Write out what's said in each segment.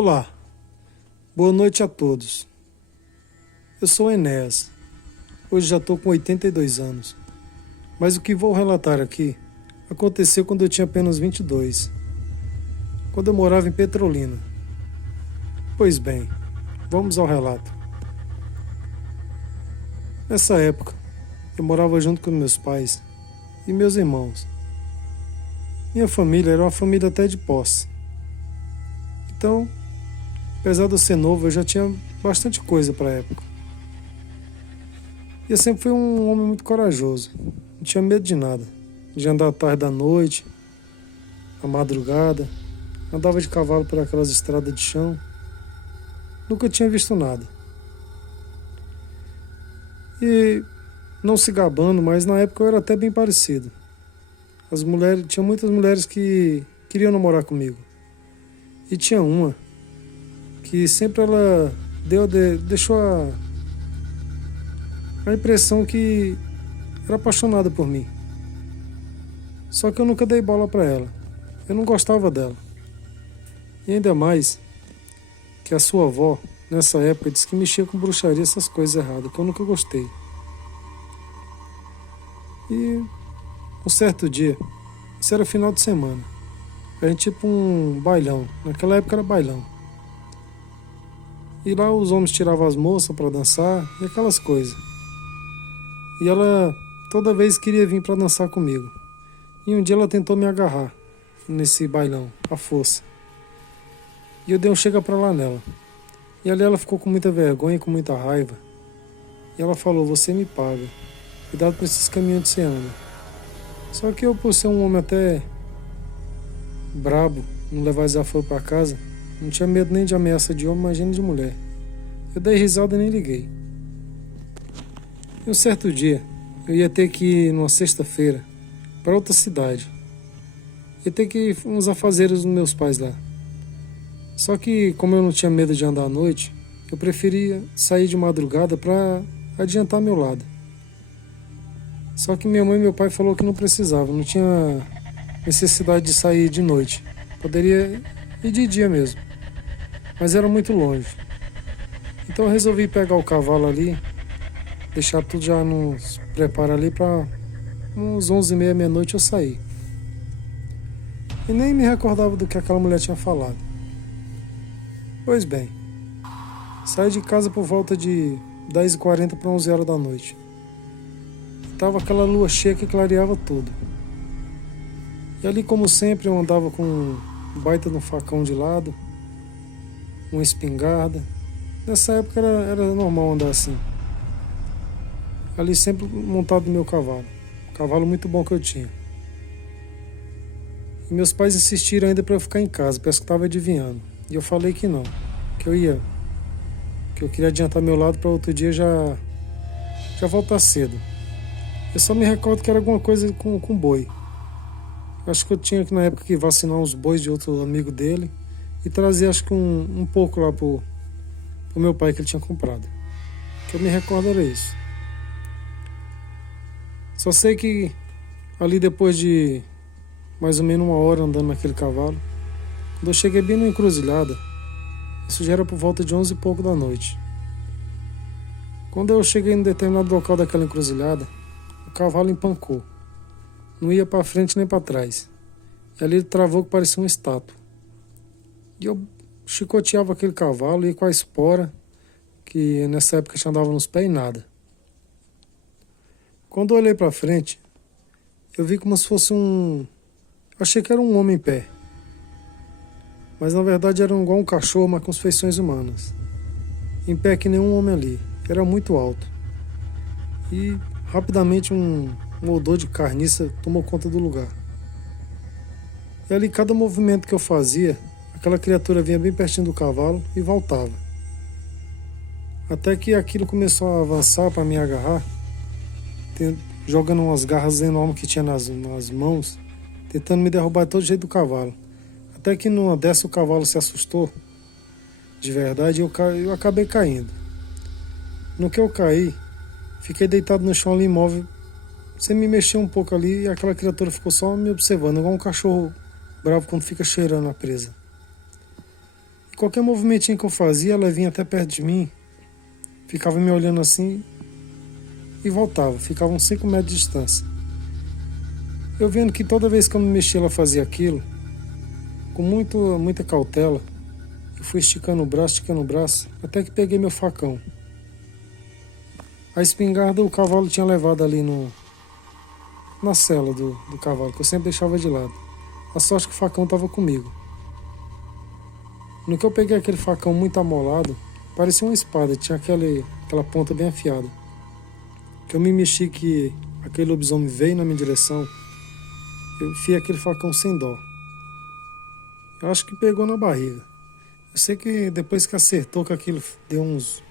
Olá, boa noite a todos. Eu sou Enéas. Hoje já estou com 82 anos. Mas o que vou relatar aqui aconteceu quando eu tinha apenas 22, quando eu morava em Petrolina. Pois bem, vamos ao relato. Nessa época, eu morava junto com meus pais e meus irmãos. Minha família era uma família até de posse. Então, apesar de eu ser novo, eu já tinha bastante coisa para a época. E eu sempre fui um homem muito corajoso. Não tinha medo de nada. De andar à tarde da noite, à madrugada. Andava de cavalo por aquelas estradas de chão. Nunca tinha visto nada. E não se gabando, mas na época eu era até bem parecido. Tinha muitas mulheres que queriam namorar comigo. E tinha uma que sempre ela deixou a impressão que era apaixonada por mim. Só que eu nunca dei bola pra ela. Eu não gostava dela. E ainda mais que a sua avó, nessa época, disse que mexia com bruxaria, essas coisas erradas, que eu nunca gostei. E um certo dia, isso era final de semana, a gente ia pra um bailão. Naquela época era bailão. E lá os homens tiravam as moças pra dançar e aquelas coisas. E ela toda vez queria vir pra dançar comigo. E um dia ela tentou me agarrar nesse bailão, à força. E eu dei um chega pra lá nela. E ali ela ficou com muita vergonha, com muita raiva. E ela falou: "Você me paga. Cuidado com esses caminhos que você anda." Só que eu, por ser um homem até brabo, não levar desaforo pra casa, não tinha medo nem de ameaça de homem, imagina de mulher. Eu dei risada e nem liguei. E um certo dia, eu ia ter que ir numa sexta-feira para outra cidade. Ia ter que ir uns afazeres dos meus pais lá. Só que, como eu não tinha medo de andar à noite, eu preferia sair de madrugada para adiantar meu lado. Só que minha mãe e meu pai falou que não precisava, não tinha necessidade de sair de noite. Poderia ir de dia mesmo, mas era muito longe. Então eu resolvi pegar o cavalo ali, deixar tudo já nos preparo ali para uns 11h30, meia-noite eu sair. E nem me recordava do que aquela mulher tinha falado. Pois bem, saí de casa por volta de 10h40 para 11h da noite. Tava aquela lua cheia que clareava tudo. E ali, como sempre, eu andava com um baita de um facão de lado, uma espingarda. Nessa época era normal andar assim. Ali sempre montado no meu cavalo. Cavalo muito bom que eu tinha. E meus pais insistiram ainda para eu ficar em casa, parece que estava adivinhando. E eu falei que não, que eu queria adiantar meu lado para outro dia já voltar cedo. Eu só me recordo que era alguma coisa com boi. Acho que eu tinha que na época que vacinar uns bois de outro amigo dele e trazer acho que um pouco lá pro meu pai que ele tinha comprado. O que eu me recordo era isso. Só sei que ali depois de mais ou menos 1 hora andando naquele cavalo, quando eu cheguei bem na encruzilhada, isso já era por volta de 11 e pouco da noite. Quando eu cheguei em determinado local daquela encruzilhada, o cavalo empancou. Não ia para frente nem para trás. E ali ele travou que parecia uma estátua. E eu chicoteava aquele cavalo e com a espora, que nessa época já andava nos pés e nada. Quando eu olhei para frente, eu vi como se fosse achei que era um homem em pé. Mas na verdade era igual um cachorro, mas com as feições humanas. Em pé que nem um homem ali. Era muito alto. E rapidamente um odor de carniça tomou conta do lugar. E ali cada movimento que eu fazia, aquela criatura vinha bem pertinho do cavalo e voltava. Até que aquilo começou a avançar para me agarrar, jogando umas garras enormes que tinha nas mãos, tentando me derrubar de todo jeito do cavalo. Até que numa dessa o cavalo se assustou, de verdade, e eu acabei caindo. No que eu caí, fiquei deitado no chão ali imóvel, sem me mexer um pouco ali, e aquela criatura ficou só me observando, igual um cachorro bravo quando fica cheirando a presa. Qualquer movimentinho que eu fazia, ela vinha até perto de mim, ficava me olhando assim e voltava. Ficava uns 5 metros de distância. Eu vendo que toda vez que eu me mexia ela fazia aquilo, com muita cautela, eu fui esticando o braço, até que peguei meu facão. A espingarda o cavalo tinha levado ali na sela do cavalo, que eu sempre deixava de lado. A sorte que o facão estava comigo. No que eu peguei aquele facão muito amolado, parecia uma espada, tinha aquela ponta bem afiada. Que eu me mexi que aquele lobisomem veio na minha direção, eu enfiei aquele facão sem dó. Eu acho que pegou na barriga. Eu sei que depois que acertou que aquilo deu uns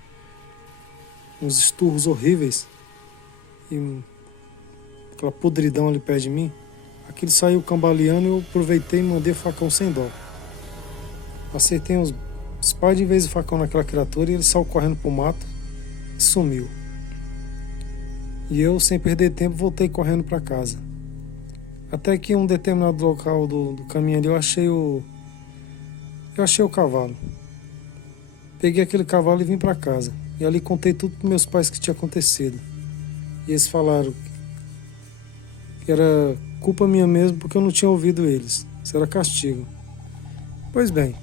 esturros horríveis e aquela podridão ali perto de mim, aquilo saiu cambaleando e eu aproveitei e mandei o facão sem dó. Acertei uns par de vezes o facão naquela criatura e ele saiu correndo pro mato e sumiu. E eu, sem perder tempo, voltei correndo para casa. Até que em um determinado local do caminho ali eu achei o cavalo. Peguei aquele cavalo e vim para casa. E ali contei tudo para meus pais que tinha acontecido. E eles falaram que era culpa minha mesmo porque eu não tinha ouvido eles. Isso era castigo. Pois bem,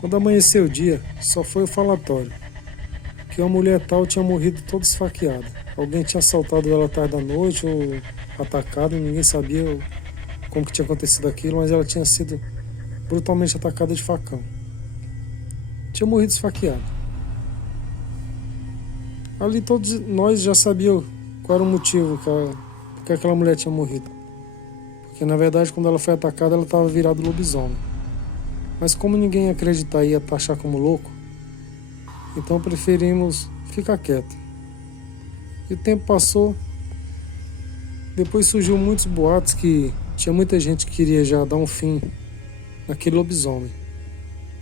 quando amanheceu o dia, só foi o falatório. Que uma mulher tal tinha morrido toda esfaqueada. Alguém tinha assaltado ela tarde da noite ou atacado, ninguém sabia como que tinha acontecido aquilo, mas ela tinha sido brutalmente atacada de facão. Tinha morrido esfaqueada. Ali todos nós já sabíamos qual era o motivo porque aquela mulher tinha morrido. Porque na verdade quando ela foi atacada ela estava virada lobisomem. Mas como ninguém ia acreditar e ia taxar como louco, então preferimos ficar quieto. E o tempo passou, depois surgiu muitos boatos que tinha muita gente que queria já dar um fim naquele lobisomem,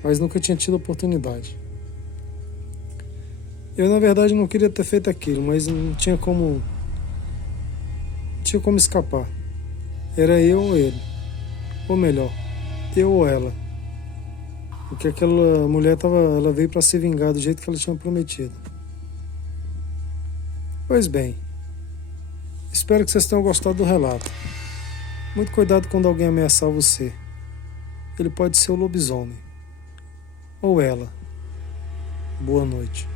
mas nunca tinha tido oportunidade. Eu na verdade não queria ter feito aquilo, mas não tinha como escapar. Era eu ou ele, ou melhor, eu ou ela. Porque aquela mulher ela veio para se vingar do jeito que ela tinha prometido. Pois bem, espero que vocês tenham gostado do relato. Muito cuidado quando alguém ameaçar você. Ele pode ser o lobisomem. Ou ela. Boa noite.